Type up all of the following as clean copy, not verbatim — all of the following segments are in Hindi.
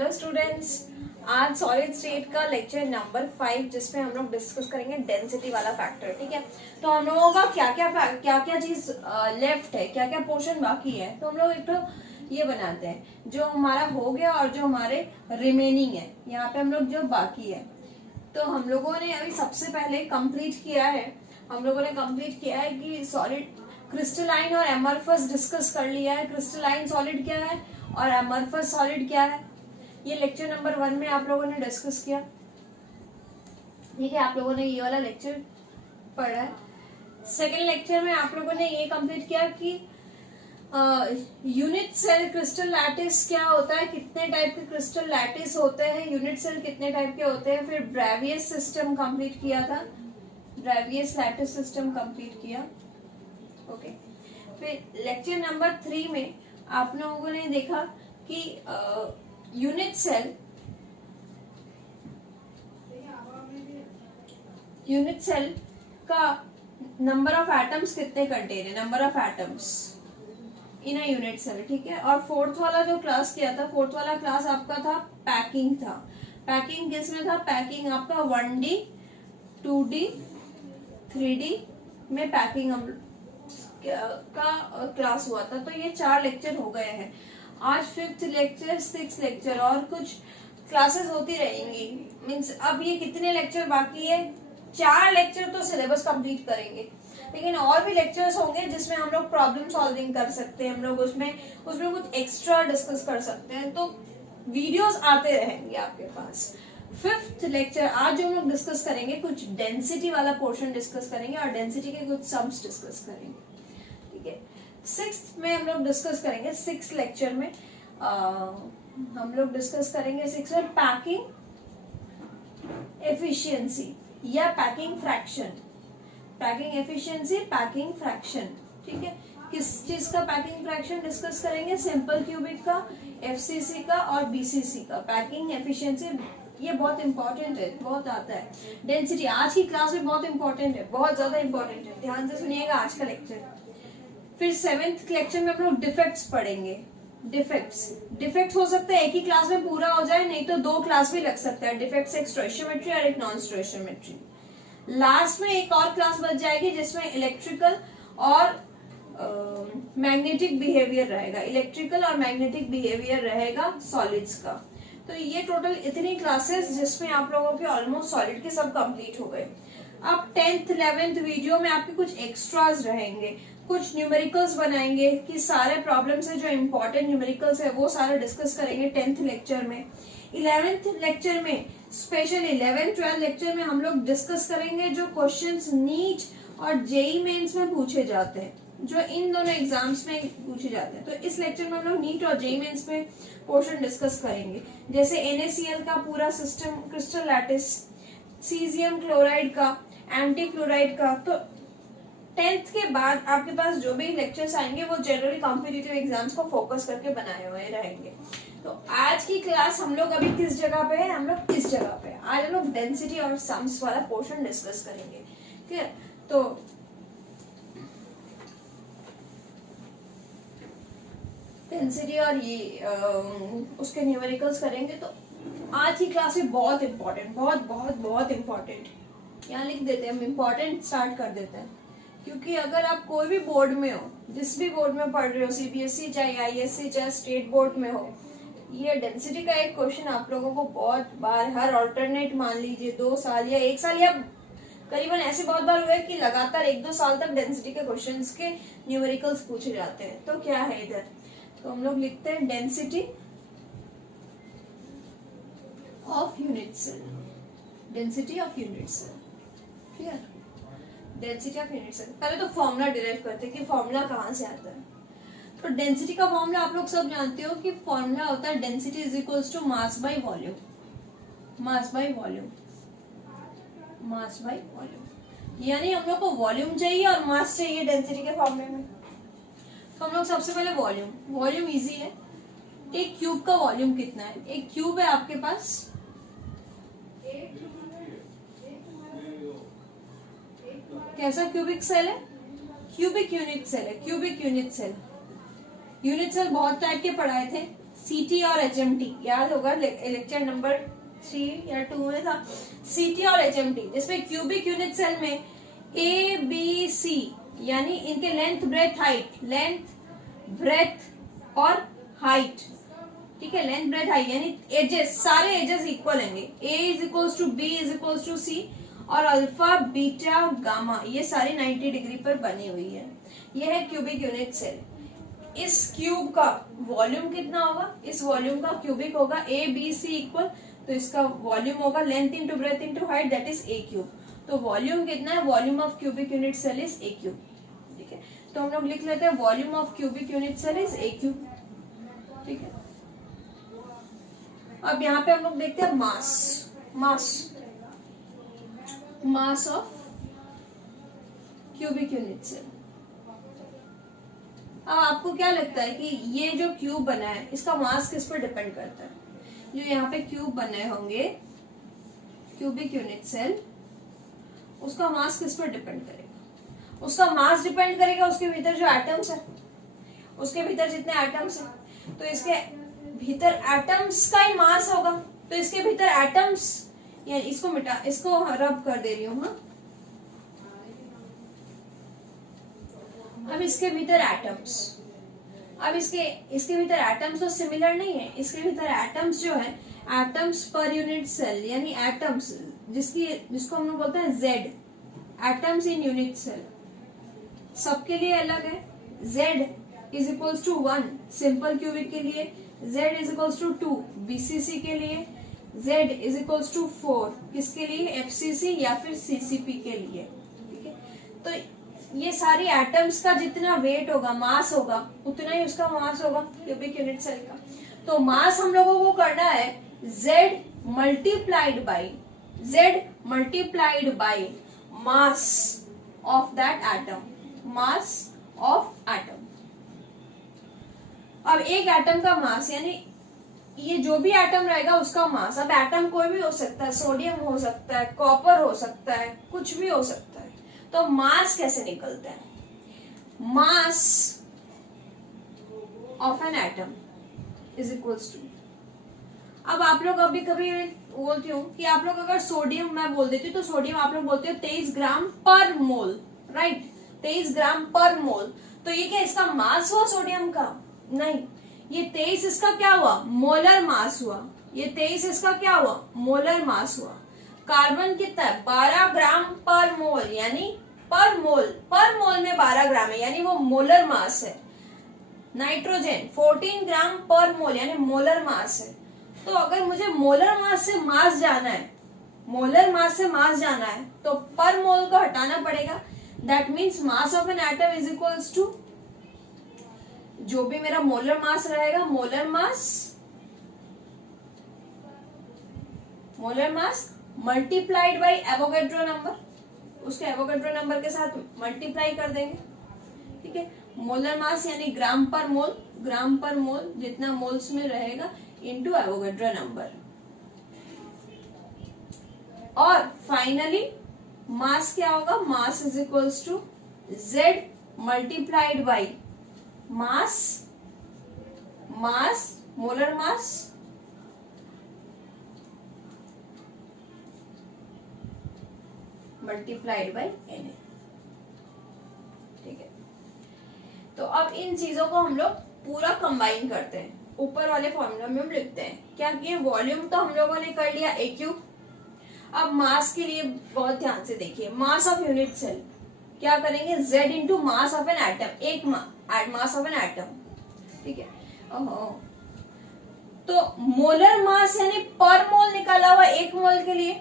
हेलो स्टूडेंट्स, आज सॉलिड स्टेट का लेक्चर नंबर 5 जिसमें हम लोग डिस्कस करेंगे डेंसिटी वाला फैक्टर। ठीक है, तो हम लोगों का क्या क्या चीज लेफ्ट है, क्या क्या पोर्शन बाकी है। तो हम लोग एक तो ये बनाते हैं जो हमारा हो गया और जो हमारे रिमेनिंग है यहाँ पे हम लोग जो बाकी है। तो हम लोगों ने अभी सबसे पहले कंप्लीट किया है, हम लोगों ने कंप्लीट किया है कि सॉलिड क्रिस्टलाइन और एमरफस डिस्कस कर लिया है। क्रिस्टलाइन सॉलिड क्या है और एमरफस सॉलिड क्या है, ये लेक्चर नंबर 1 में आप लोगों ने डिस्कस किया। ठीक है, आप लोगों ने ये वाला लेक्चर पढ़ा है। सेकेंड लेक्चर में आप लोगों ने ये कंप्लीट किया कि यूनिट सेल क्रिस्टल लैटिस क्या होता है, कितने टाइप के क्रिस्टल लैटिस होते हैं, यूनिट सेल कितने टाइप के होते हैं। फिर ब्रेवियस सिस्टम कंप्लीट किया था, ब्रेवियस लैटिस सिस्टम कंप्लीट किया। ओके, फिर लेक्चर नंबर 3 में आप लोगों ने देखा कि यूनिट सेल का नंबर ऑफ एटम्स कितने कंटेन है, number of atoms in a unit cell. ठीक है, और फोर्थ वाला जो क्लास किया था, फोर्थ वाला क्लास आपका था पैकिंग था। पैकिंग किस में था, पैकिंग आपका 1D 2D 3D में पैकिंग हम का क्लास हुआ था। तो ये 4 लेक्चर हो गए हैं। आज 5th लेक्चर 6th लेक्चर और कुछ क्लासेस होती रहेंगी। मीन्स अब ये कितने लेक्चर बाकी है, 4 लेक्चर तो सिलेबस कंप्लीट करेंगे, लेकिन और भी लेक्चर्स होंगे जिसमें हम लोग प्रॉब्लम सॉल्विंग कर सकते हैं, हम लोग उसमें कुछ एक्स्ट्रा डिस्कस कर सकते हैं। तो वीडियोस आते रहेंगे आपके पास। 5th लेक्चर आज जो हम लोग डिस्कस करेंगे, कुछ डेंसिटी वाला पोर्शन डिस्कस करेंगे और डेंसिटी के कुछ सम्स डिस्कस करेंगे। ठीक है, 6th में हम लोग डिस्कस करेंगे, 6th लेक्चर में हम लोग डिस्कस करेंगे 6 में पैकिंग एफिशिएंसी या packing fraction. Packing efficiency, packing fraction. ठीक है, किस चीज का पैकिंग फ्रैक्शन डिस्कस करेंगे, सिंपल क्यूबिक का, एफसीसी का और बीसीसी का। पैकिंग एफिशिएंसी ये बहुत इंपॉर्टेंट है, बहुत आता है। डेंसिटी आज की क्लास में बहुत इंपॉर्टेंट है, बहुत ज्यादा इंपॉर्टेंट है, ध्यान से सुनिएगा आज का लेक्चर। फिर 7th लेक्चर में हम लोग डिफेक्ट्स पढ़ेंगे। डिफेक्ट्स हो सकते हैं एक ही क्लास में पूरा हो जाए, नहीं तो 2 क्लास भी लग सकता है। डिफेक्ट्स एक स्टोइशियोमेट्री और एक नॉन स्टोइशियोमेट्री। लास्ट में एक और क्लास बच जाएगी जिसमें इलेक्ट्रिकल और मैग्नेटिक बिहेवियर रहेगा, इलेक्ट्रिकल और मैग्नेटिक बिहेवियर रहेगा सॉलिड्स का। तो ये टोटल इतनी क्लासेस जिसमें आप लोगों के ऑलमोस्ट सॉलिड के सब कंप्लीट हो गए। अब 10th 11th वीडियो में आपके कुछ एक्स्ट्राज रहेंगे, कुछ न्यूमेरिकल्स बनाएंगे कि सारे प्रॉब्लम्स है जो इम्पोर्टेंट न्यूमेरिकल्स है वो सारे डिस्कस करेंगे 10th लेक्चर में। 11th लेक्चर में स्पेशल 11 12 लेक्चर में हम लोग डिस्कस करेंगे जो क्वेश्चंस नीट और जेई मेंस में पूछे जाते हैं, जो इन दोनों एग्जाम्स में पूछे जाते हैं। तो इस लेक्चर में हम लोग नीट और जेई मेंस में पोर्शन डिस्कस करेंगे, जैसे NaCl का पूरा system, crystal lattice, caesium chloride का, एंटी फ्लोराइड का। तो 10th के बाद आपके पास जो भी लेक्चर्स आएंगे वो जनरली कॉम्पिटिटिव एग्जाम्स को फोकस करके बनाए हुए रहेंगे। तो आज की क्लास हम लोग अभी किस जगह पे है, हम लोग इस जगह पे है। आज हम लोग डेंसिटी और सम्स वाला पोर्शन डिस्कस करेंगे। ठीक है, तो डेंसिटी और ये उसके न्यूमेरिकल्स करेंगे। तो आज की क्लास में बहुत इंपॉर्टेंट, बहुत बहुत बहुत इंपॉर्टेंट, यहाँ लिख देते हैं हम, इम्पोर्टेंट स्टार्ट कर देते हैं। क्योंकि अगर आप कोई भी बोर्ड में हो, जिस भी बोर्ड में पढ़ रहे हो, CBSE चाहे ISC चाहे स्टेट बोर्ड में हो, ये डेंसिटी का एक क्वेश्चन आप लोगों को बहुत बार, हर ऑल्टरनेट मान लीजिए 2 साल या 1 साल या करीबन ऐसे बहुत बार हुआ है कि लगातार 1-2 साल तक डेंसिटी के क्वेश्चंस के न्यूमेरिकल्स पूछे जाते हैं। तो क्या है इधर, तो हम लोग लिखते हैं density of unit cell, density of unit cell. Clear, density of unit cell. पहले तो फॉर्मूला डिराइव करते हैं कि फॉर्मूला कहाँ से आता है। तो डेंसिटी का फॉर्मूला आप लोग सब जानते हो कि फॉर्मूला होता है density is equals to mass by volume, mass by volume, mass by volume. यानी हम लोग को वॉल्यूम चाहिए और मास चाहिए डेंसिटी के फॉर्मूले में। तो हम लोग सबसे पहले वॉल्यूम इजी है। एक क्यूब का वॉल्यूम कितना है, एक क्यूब है आपके पास, कैसा क्यूबिक सेल है, क्यूबिक यूनिट सेल है, cubic unit cell. Unit cell बहुत टाइप के पढ़ाए थे, सीटी और एचएमटी, याद होगा लेक्चर नंबर 3 या 2 में था सीटी और एचएमटी, जिसमें क्यूबिक यूनिट सेल में ए बी सी यानी इनके लेंथ ब्रेथ और हाइट, ठीक है, लेंथ ब्रेथ हाइट यानी एजेस, सारे एजेस इक्वल होंगे, A is equals to B is equals to C, और अल्फा बीटा गामा ये सारी 90 डिग्री पर बनी हुई है। ये है क्यूबिक यूनिट सेल। इस क्यूब का वॉल्यूम कितना होगा, इस वॉल्यूम का क्यूबिक होगा ए बी सी इक्वल, तो इसका वॉल्यूम होगा length into breadth into height, that is a cube. तो वॉल्यूम कितना है, volume of cubic unit cell is a cube, ठीक है। तो हम लोग लिख लेते हैं volume of cubic unit cell is a cube, ठीक है। अब यहाँ पे हम लोग देखते हैं mass of cubic unit cell. अब आपको क्या लगता है कि ये जो क्यूब बना है इसका मास किस पर डिपेंड करता है? जो यहाँ पे क्यूब बने होंगे क्यूबिक यूनिट सेल, उसका मास किस पर डिपेंड करेगा? उसका मास डिपेंड करेगा उसके भीतर जो एटम्स है, उसके भीतर जितने एटम्स है, तो इसके भीतर एटम्स का ही मास होगा। तो इसके भीतर एटम्स, यानी इसको रब कर दे रही हूं, हाँ। अब इसके भीतर एटम्स, अब इसके भीतर एटम्स तो सिमिलर नहीं है, इसके भीतर एटम्स जो है एटम्स पर यूनिट सेल, यानी एटम्स जिसको हम लोग बोलते हैं Z, atoms in unit cell, सबके लिए अलग है। Z is equals to 1 simple cubic के लिए, Z is equals to 2 BCC के लिए, जेड इज इक्वल्स टू 4 किसके लिए, एफसीसी या फिर सीसीपी के लिए, ठीक है। तो ये सारी एटम्स का जितना वेट होगा, मास होगा, उतना ही उसका मास होगा क्यूबिक यूनिट सेल का। तो मास हम लोगों को करना है z multiplied by mass of that atom, mass of atom. अब एक एटम का मास यानी ये जो भी एटम रहेगा उसका मास, अब एटम कोई भी हो सकता है, सोडियम हो सकता है, कॉपर हो सकता है, कुछ भी हो सकता है। तो मास कैसे निकलता है? Mass of an atom is equals to, अब आप लोग अभी कभी बोलती हूँ कि आप लोग अगर सोडियम मैं बोल देती हूँ तो सोडियम आप लोग बोलते हो 23 ग्राम पर मोल, राइट, 23 ग्राम पर मोल। तो ये क्या इसका मास हुआ सोडियम का? नहीं, ये 23 इसका क्या हुआ, मोलर मास हुआ। ये 23 इसका क्या हुआ, मोलर मास हुआ। कार्बन कितना है, 12 ग्राम पर मोल, यानी पर मोल में 12 ग्राम है, यानी वो मोलर मास है। नाइट्रोजन 14 ग्राम पर मोल, यानी मोलर मास है। तो अगर मुझे मोलर मास से मास जाना है तो पर मोल को हटाना पड़ेगा। That means mass of an atom is equals to जो भी मेरा मोलर मास रहेगा, molar mass multiplied by Avogadro number, उसके एवोगैड्रो नंबर के साथ मल्टीप्लाई कर देंगे, ठीक है। मोलर मास यानी ग्राम पर मोल जितना मोल्स में रहेगा इनटू एवोगैड्रो नंबर। और फाइनली मास क्या होगा, mass is equals to Z multiplied by mass molar mass multiplied by N, ठीक है। तो अब इन चीजों को हम लोग पूरा कंबाइन करते हैं, ऊपर वाले फॉर्मूला में हम लिखते हैं क्या किए, वॉल्यूम तो हम लोगों ने कर लिया ए क्यूब। अब मास के लिए बहुत ध्यान से देखिए, मास ऑफ यूनिट सेल क्या करेंगे, z into mass of an atom, एक मास ऑफ एन एटम, ठीक है। तो मोलर मास यानी पर मोल निकाला हुआ एक मोल के लिए,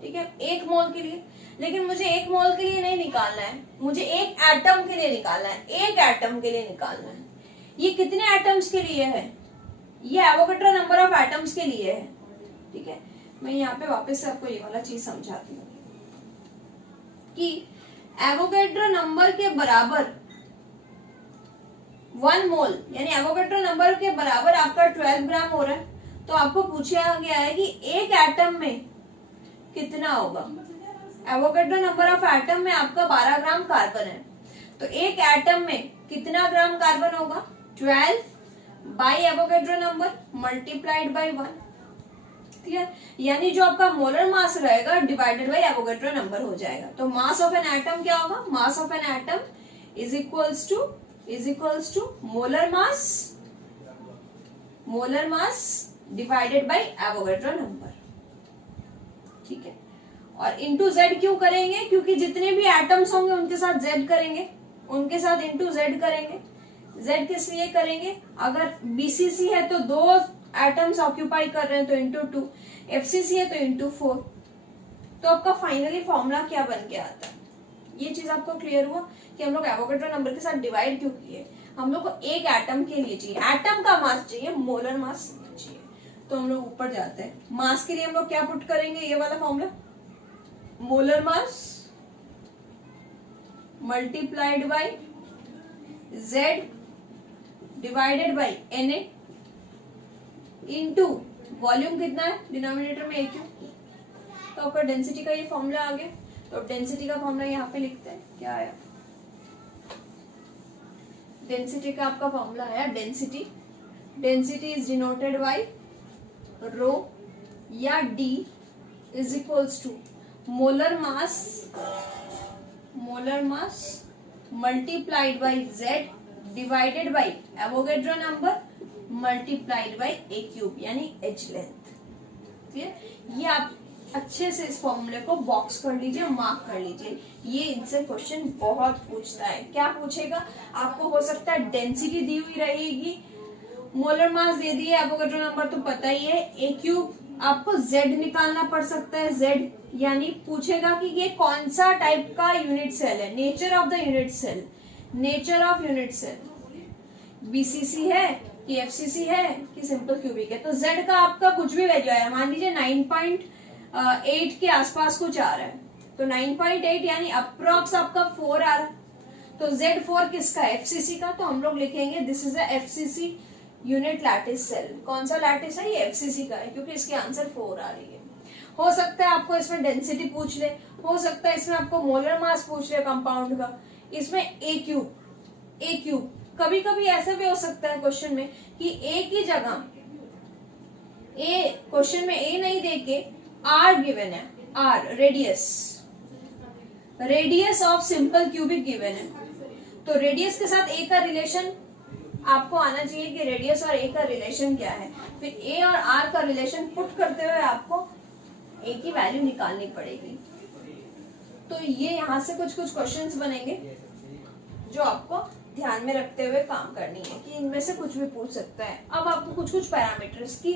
ठीक है, एक मोल के लिए। लेकिन मुझे एक मोल के लिए नहीं निकालना है, मुझे एक एटम के लिए निकालना है, एक एटम के लिए निकालना है। ये कितने एटम्स के लिए है, ये एवोगैड्रो नंबर ऑफ एटम्स के लिए है, ठीक है। मैं यहाँ पे वापस से आपको ये वाला चीज समझाती हूँ कि एवोगैड्रो नंबर के बराबर 1 मोल, यानी एवोगैड्रो नंबर के बराबर आपका 12 ग्राम हो रहा है। तो आपको पूछा गया है कि एक एटम में कितना होगा। एवोगैड्रो नंबर ऑफ एटम में आपका 12 ग्राम कार्बन है, तो एक एटम में कितना ग्राम कार्बन होगा, 12 by Avogadro number multiplied by 1। Clear? यानी जो आपका मोलर मास रहेगा डिवाइडेड बाई एवोगैड्रो नंबर हो जाएगा। तो मास ऑफ एन एटम क्या होगा? Mass of an atom is equals to molar mass divided by Avogadro number. ठीक है, और इंटू जेड क्यों करेंगे? क्योंकि जितने भी एटम्स होंगे उनके साथ जेड करेंगे, उनके साथ इंटू जेड करेंगे। जेड किस लिए करेंगे? अगर बीसीसी है तो 2 एटम्स ऑक्यूपाई कर रहे हैं तो इंटू 2, एफसीसी है तो इंटू 4। तो आपका फाइनली फॉर्मूला क्या बन के आता है? ये चीज आपको क्लियर हुआ कि हम लोग एवोगैड्रो नंबर के साथ डिवाइड क्यों किए? हम लोग को एक एटम के लिए चाहिए, एटम का मास चाहिए, मोलर मास चाहिए। तो हम लोग ऊपर जाते हैं, मास के लिए हम लोग क्या पुट करेंगे? ये वाला formula, molar mass multiplied by Z divided by Na into volume कितना है डिनोमिनेटर में AQ। तो आपका डेंसिटी का ये फॉर्मूला आ गया। तो डेंसिटी का फॉर्मूला यहाँ पे लिखते हैं, क्या आया? डेंसिटी का आपका फॉर्मूला आया density is denoted by rho या D is equals to molar mass multiplied by Z divided by Avogadro number multiplied by A cube यानी H लेंथ। क्लियर? ये आप अच्छे से इस फॉर्मूले को बॉक्स कर लीजिए, मार्क कर लीजिए। ये इनसे क्वेश्चन बहुत पूछता है। क्या पूछेगा? आपको हो सकता है डेंसिटी दी हुई रहेगी, मोलर मास दे दी है, एवोगैड्रो नंबर तो पता ही है, A क्यूब, आपको Z निकालना पड़ सकता है, Z यानी पूछेगा कि ये कौन सा टाइप का यूनिट सेल है, nature of unit cell, BCC है कि एफसीसी है कि सिंपल क्यूबिक है। तो Z का आपका कुछ भी वैल्यू आया, मान लीजिए 9.8 के आसपास कुछ आ रहा है, तो 9.8 यानी अप्रॉक्स आपका 4 आ रहा है। तो Z4 किसका है? एफसीसी का। तो हम लोग लिखेंगे this is a FCC unit lattice cell. कौन सा लैटिस है? ये एफसीसी का है, क्योंकि इसकी आंसर 4 आ रही है। हो सकता है आपको इसमें डेंसिटी पूछ ले, हो सकता है इसमें आपको मोलर मास पूछ ले कंपाउंड का, इसमें ए क्यूब। कभी कभी ऐसा भी हो सकता है क्वेश्चन में कि ए की जगह क्वेश्चन में ए नहीं देके आर गिवन है, R radius of simple cubic given है। तो रेडियस के साथ ए का रिलेशन आपको आना चाहिए कि रेडियस और ए का रिलेशन क्या है। फिर ए और आर का रिलेशन पुट करते हुए आपको ए की वैल्यू निकालनी पड़ेगी। तो ये यहाँ से कुछ क्वेश्चंस बनेंगे जो आपको ध्यान में रखते हुए काम करनी है कि इनमें से कुछ भी पूछ सकता है। अब आपको कुछ पैरामीटर्स की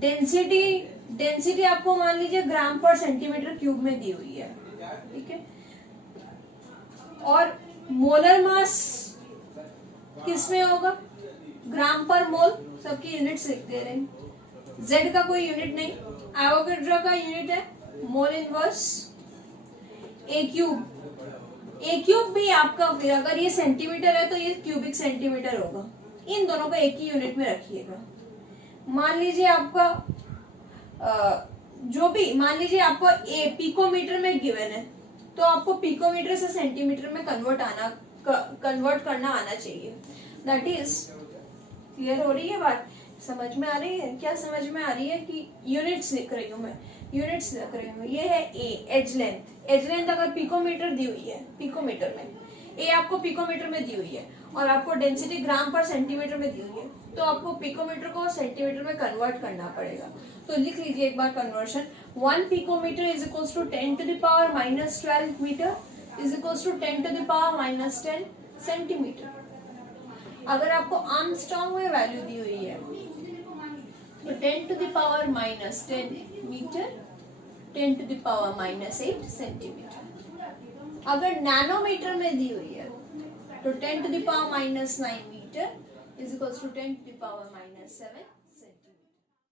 डेंसिटी आपको मान लीजिए ग्राम पर सेंटीमीटर क्यूब में दी हुई है, ठीक है, और मोलर मास किस में होगा? ग्राम पर मोल, सबकी यूनिट्स लिख दे रहे हैं। जेड का कोई यूनिट नहीं, एवोगैड्रो का यूनिट है मोल इनवर्स। ए क्यूब भी आपका, फिर अगर ये सेंटीमीटर है तो ये क्यूबिक सेंटीमीटर होगा। इन दोनों को एक ही यूनिट में रखिएगा। मान लीजिए आपका मान लीजिए आपको ए पिकोमीटर में गिवन है, तो आपको पिकोमीटर से सेंटीमीटर में कन्वर्ट करना आना चाहिए। दैट इज क्लियर हो रही है बात? समझ में आ रही है? क्या समझ में आ रही है कि यूनिट्स लिख रही हूँ मैं, यूनिट्स लिख रही हूँ। ये है ए, एज लेंथ अगर पिकोमीटर दी हुई है, पिकोमीटर में ए आपको पिकोमीटर में दी हुई है और आपको डेंसिटी ग्राम पर सेंटीमीटर में दी हुई है, तो आपको पिकोमीटर को सेंटीमीटर में कन्वर्ट करना पड़ेगा। तो लिख लीजिए एक बार conversion. 1 picometre is equals to 10 to the power minus 12 metre is equals to 10 to the power minus 10 centimetre. अगर आपको आर्मस्ट्रॉन्ग में वैल्यू दी हुई है तो 10 to the power minus 10 metre, 10 to the power minus 8 centimetre. अगर नैनोमीटर में दी हुई है तो 10 to the power minus 9 metre is equals to 10 to the power minus 7